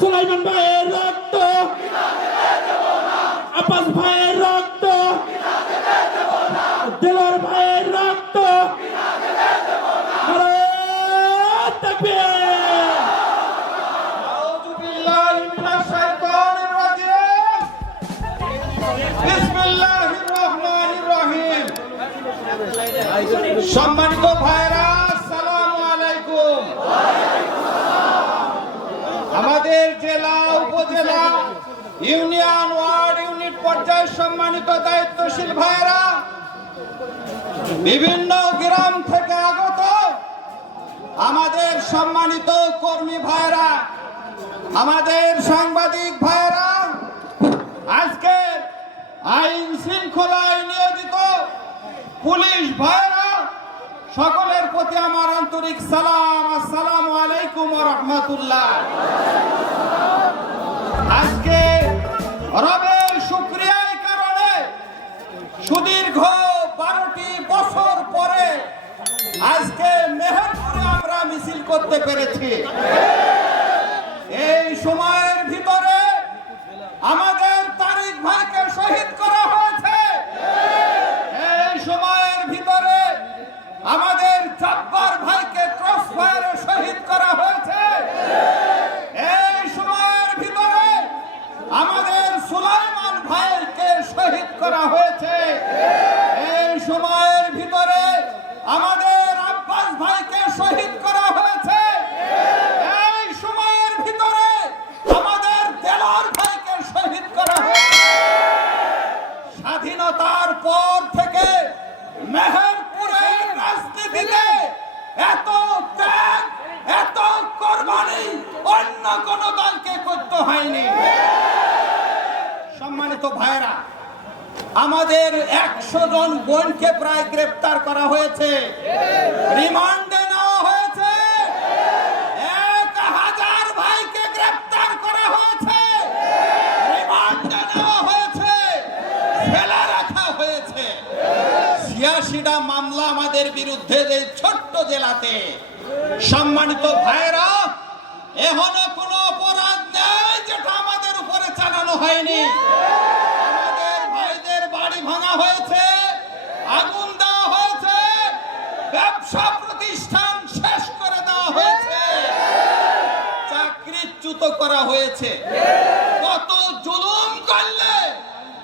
সুলাইমান ভাইয়ের রক্ত, আব্বাস ভাইয়ের রক্ত, দেলোয়ার ভাইয়ের রক্ত, নারায়ে তাকবীর। আউযু বিল্লাহি মিনাশ শাইতানির রাজিম। বিসমিল্লাহির রহমানির রহিম। সম্মানিত ভাইরা, আসসালামু আলাইকুম। আমাদের জেলা, উপজেলা, ইউনিয়ন, ওয়ার্ড, ইউনিট পর্যায়ে সম্মানিত দায়িত্বশীল ভাইরা, বিভিন্ন গ্রাম থেকে আগত আমাদের সম্মানিত কর্মী ভাইরা, আমাদের সাংবাদিক ভাইরা, আজকে আইন শৃঙ্খলায় নিয়োজিত পুলিশ ভাইরা, সকলের প্রতি আমার আন্তরিক সালাম। আসসালামু আলাইকুম ওয়া রাহমাতুল্লাহ। আজকে রবের শুকরিয়ার কারণে সুদীর্ঘ 12টি বছর পরে আজকে মেহেরপুরে আমরা মিছিল করতে পেরেছি। এই সময়ের ভিতরে আমাদের তারিক ভাইকে শহীদ করা হয়েছে। এই সময়ের ভিতরে আমাদের জব্বার ভাইকে ক্রস ফায়ারে শহীদ করা হয়েছে। এই সময়ের ভিতরে আমাদের সুলাইমান ভাইকে শহীদ করা হয়েছে। এই সময়ের ভিতরে আমাদের আব্বাস ভাইকে শহীদ করা হয়েছে। এই সময়ের ভিতরে আমাদের দেলোয়ার ভাইকে শহীদ করা হয়েছে। স্বাধীনতার পর থেকে মেহেরপুরের রাজনীতিতে এত ত্যাগ, এত কোরবানি অন্য কোন দলকে করতে হয়নি। সম্মানিত ভাইরা, আমাদের 100 জন বোনকে প্রায় গ্রেফতার করা হয়েছে, রিমান্ডে নেওয়া হয়েছে। 1000 ভাইকে গ্রেফতার করা হয়েছে, রিমান্ডে নেওয়া হয়েছে, ফেলে রাখা হয়েছে। 86টা মামলা আমাদের বিরুদ্ধে এই ছোট্ট জেলাতে। সম্মানিত ভাইরা, এখনো কোনো অপরাধ নেই যেটা আমাদের উপরে চালানো হয়নি। আমাদের ভাইদের বাড়ি ভাঙা হয়েছে, আগুন দেওয়া হয়েছে, ব্যবসা প্রতিষ্ঠান শেষ করে দেওয়া হয়েছে, চাকরিচ্যুত করা হয়েছে। কত জুলুম করলে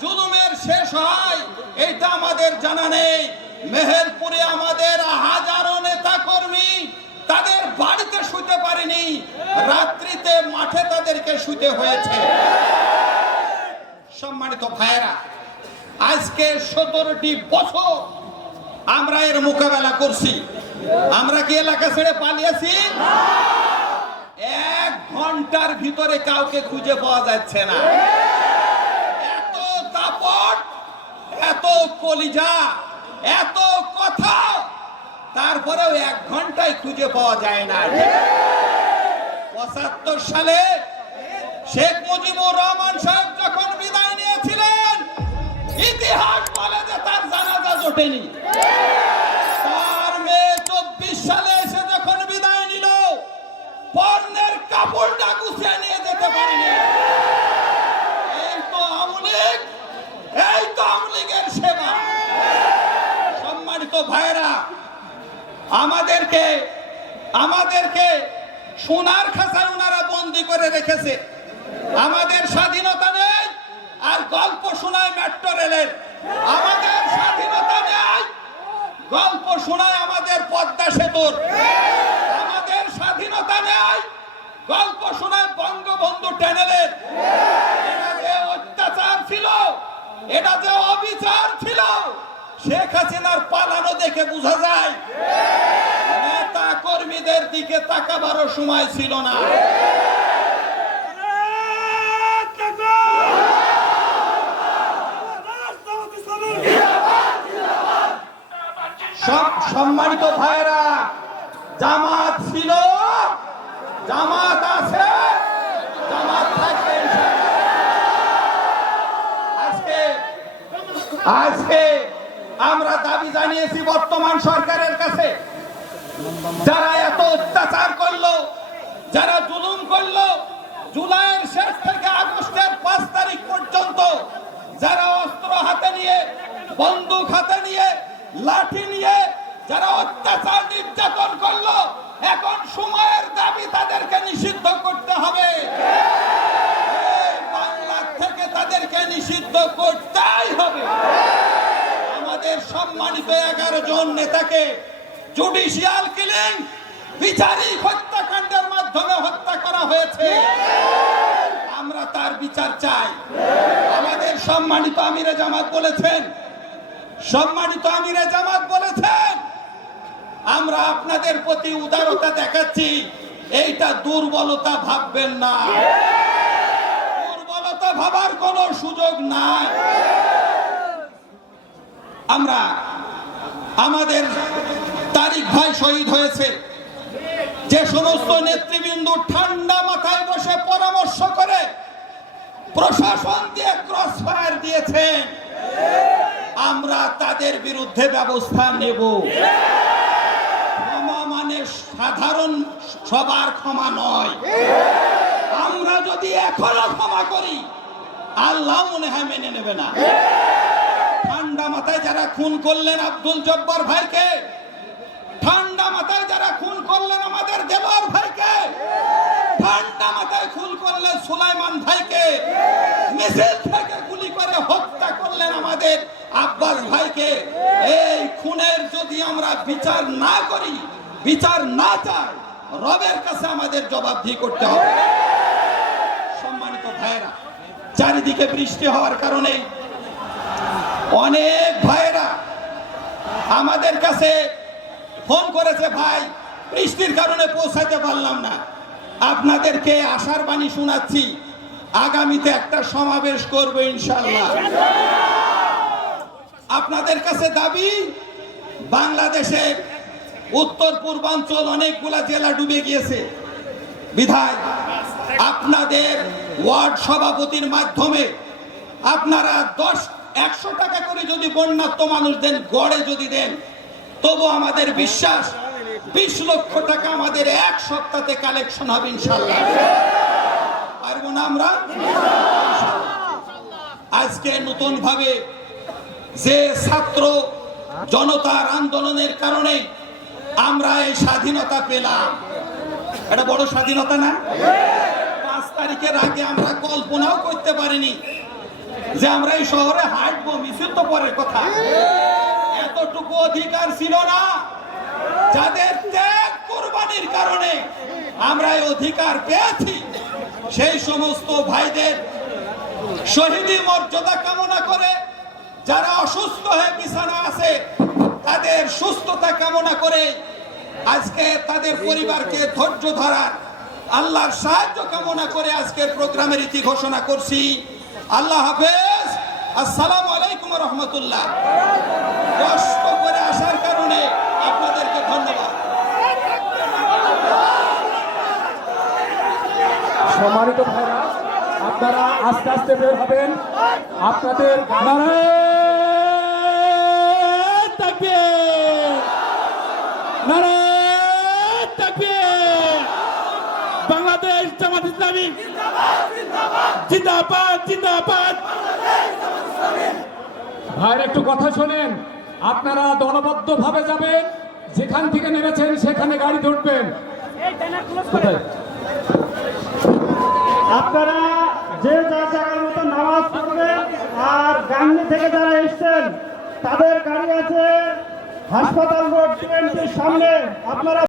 জুলুমের শেষ হয় এটা আমাদের জানা নেই। মেহেরপুরে আমাদের হাজারো নেতা কর্মী তাদের বাড়িতে শুতে পারেনি, রাত্রিতে মাঠে তাদেরকে শুতে হয়েছে। সম্মানিত ভাইরা, আজকে 17টি বছর আমরা এর মোকাবেলা করছি। আমরা কি এলাকা ছেড়ে পালিয়েছি? 1 ঘন্টার ভিতরে কাউকে খুঁজে পাওয়া যাচ্ছে না। এত দাপট, এত কলিজা, এত কথা, তারপরেও 1 ঘন্টায় খুঁজে পাওয়া যায় না। 75 সালে শেখ মুজিবুর রহমান সাহেব যখন বিদায় নিয়েছিলেন, ইতিহাস বলে যে তার জানাজা জোটেনি। তার মেয়ে 24 সালে এসে যখন বিদায় নিল, পর্নের কাপড়টা গুছিয়ে নিয়ে যেতে পারেনি। এই তো আওয়ামী লীগ, এই তো আওয়ামী লীগের সেবা। সম্মানিত ভাইরা, আমাদেরকে সোনার খাঁচায় ওনারা বন্দি করে রেখেছে। আমাদের স্বাধীনতা নেই, আর গল্প শোনায় মেট্রো রেলের। আমাদের স্বাধীনতা নেই, গল্প শোনায় আমাদের পদ্মা সেতুর। আমাদের স্বাধীনতা নেই, গল্প শোনায় বঙ্গবন্ধু টানেলের। এটা যে অত্যাচার ছিল, এটা যে অবিচার ছিল, শেখ হাসিনার পালানো দেখে বোঝা যায়। নেতা কর্মীদের দিকে তাকাবারও সময় ছিল না। সম্মানিত ভাইরা, জামাত ছিল, জামাত আছে, জামাত থাকবে। আজকে আমরা দাবি জানিয়েছি বর্তমান সরকারের কাছে, যারা এত অত্যাচার করলো, যারা জুলুম করলো, জুলাই শেষ থেকে আগস্টের 5 তারিখ পর্যন্ত যারা অস্ত্র হাতে নিয়ে, বন্দুক হাতে নিয়ে, লাঠি নিয়ে যারা অত্যাচার নির্যাতন করলো, এখন সময়ের দাবি তাদেরকে নিষিদ্ধ করতে হবে। এই বাংলা থেকে তাদেরকে নিষিদ্ধ করতেই হবে। আমাদের সম্মানিত 11 জন নেতাকে জুডিশিয়াল কিলিং, বিচারিক হত্যাকাণ্ডের মাধ্যমে হত্যা করা হয়েছে। আমরা তার বিচার চাই। আমাদের সম্মানিত আমিরে জামাত বলেছেন, আমরা আপনাদের প্রতি উদারতা দেখাচ্ছি, এইটা দুর্বলতা ভাববেন না। দুর্বলতা ভাবার কোনো সুযোগ নাই। আমরা আমাদের তারিক ভাই শহীদ হয়েছে, যে সমস্ত নেতৃবৃন্দ ঠান্ডা মাথায় বসে পরামর্শ করে প্রশাসন দিয়ে ক্রস ফায়ার দিয়েছেন, আমরা তাদের বিরুদ্ধে ব্যবস্থা নেব। ক্ষমা মানে সাধারণ সবার ক্ষমা নয়। আমরা যদি এখনো ক্ষমা করি, আল্লাহ মনে হয় মেনে নেবে না। ঠান্ডা মাথায় যারা খুন করলেন আব্দুল জব্বার ভাইকে, ঠান্ডা মাথায় যারা খুন করলেন আমাদের দেলোয়ার ভাইকে, ঠান্ডা মাথায় খুন করলেন সুলাইমান ভাইকে, মিছিল থেকে গুলি করে হত্যা করলেন আমাদের আব্বাস ভাইকে, এই খুনের যদি আমরা বিচার না করি, বিচার না চাই, রবের কাছে আমাদের জবাবদিহি করতে হবে। সম্মানিত ভাইয়েরা, চারিদিকে বৃষ্টি হওয়ার কারণে অনেক ভাইয়েরা আমাদের কাছে ফোন করেছে, ভাই বৃষ্টির কারণে পৌঁছাতে পারলাম না, আপনাদেরকে আশার বাণী শোনাচ্ছি, আগামীতে একটা সমাবেশ করব ইনশাআল্লাহ। আপনাদের কাছে দাবি, বাংলাদেশের উত্তর পূর্বাঞ্চল অনেকগুলা জেলা ডুবে গিয়েছে, বিধায় আপনাদের ওয়ার্ড সভাপতির মাধ্যমে আপনারা 100 টাকা করে যদি বন্যার্ত মানুষ দেন, গড়ে যদি দেন, তবু আমাদের বিশ্বাস 20 লক্ষ টাকা আমাদের এক সপ্তাহে কালেকশন হবে ইনশাআল্লাহ। পারবো না আমরা? আজকে নতুন ভাবে যে ছাত্র জনতার আন্দোলনের কারণে আমরা এই স্বাধীনতা পেলাম, এটা বড় স্বাধীনতা না? 5 তারিখের আগে আমরা কল্পনাও করতে পারিনি যে আমরা এই শহরে হাঁটবো, মিছিল তো পরের কথা। এতটুকু অধিকার ছিল না। যাদের ত্যাগ কুরবানির কারণে আমরা এই অধিকার পেয়েছি, সেই সমস্ত ভাইদের শহীদি মর্যাদা কামনা করে, যারা অসুস্থ হয়ে বিছানা আছে তাদের সুস্থতা কামনা করে, আজকে তাদের পরিবারকে ধৈর্য ধরার আল্লাহর সাহায্য কামনা করে আজকের প্রোগ্রামের ইতি ঘোষণা করছি। আল্লাহ হাফেজ। আসসালামু আলাইকুম ওয়া রাহমাতুল্লাহ। কষ্ট করে আসার কারণে আপনাদেরকে ধন্যবাদ। সম্মানিত ভাইরা, আপনারা আস্তে আস্তে বের হবেন। আপনাদের নারায়ে তাকবীর, নারায়ে তাকবীর। বাংলাদেশ জামাত ইসলামী জিন্দাবাদ, জিন্দাবাদ। ভাইয়ের একটু কথা শোনেন। আপনারা দলবদ্ধ ভাবে যাবেন, যেখান থেকে নেমেছেন সেখানে গাড়ি ধরবেন। আপনারা যে যার জায়গার মতো নামাজ পড়বেন। আর গাঙ্গি থেকে যারা এসছেন তাদের গাড়ি আছে হাসপাতাল রোড 20 সামনে, আপনারা